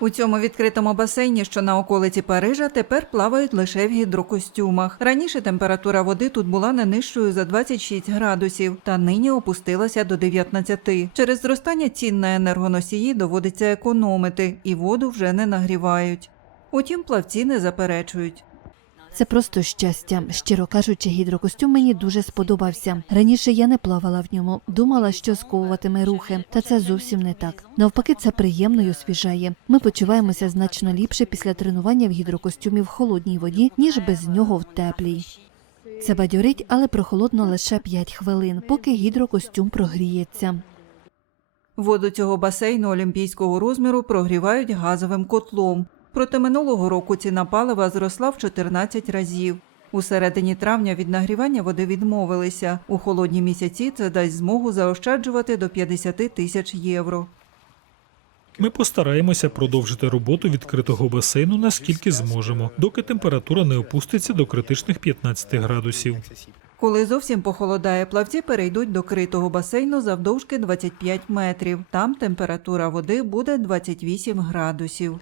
У цьому відкритому басейні, що на околиці Парижа, тепер плавають лише в гідрокостюмах. Раніше температура води тут була не нижчою за 26 градусів, та нині опустилася до 19. Через зростання цін на енергоносії доводиться економити, і воду вже не нагрівають. Утім, плавці не заперечують. Це просто щастя. Щиро кажучи, гідрокостюм мені дуже сподобався. Раніше я не плавала в ньому, думала, що сковуватиме рухи, та це зовсім не так. Навпаки, це приємно й освіжає. Ми почуваємося значно ліпше після тренування в гідрокостюмі в холодній воді, ніж без нього в теплій. Це бадьорить, але прохолодно лише 5 хвилин, поки гідрокостюм прогріється. Воду цього басейну олімпійського розміру прогрівають газовим котлом. Проте минулого року ціна палива зросла в 14 разів. У середині травня від нагрівання води відмовилися. У холодні місяці це дасть змогу заощаджувати до 50 тисяч євро. Ми постараємося продовжити роботу відкритого басейну наскільки зможемо, доки температура не опуститься до критичних 15 градусів. Коли зовсім похолодає, плавці перейдуть до критого басейну завдовжки 25 метрів. Там температура води буде 28 градусів.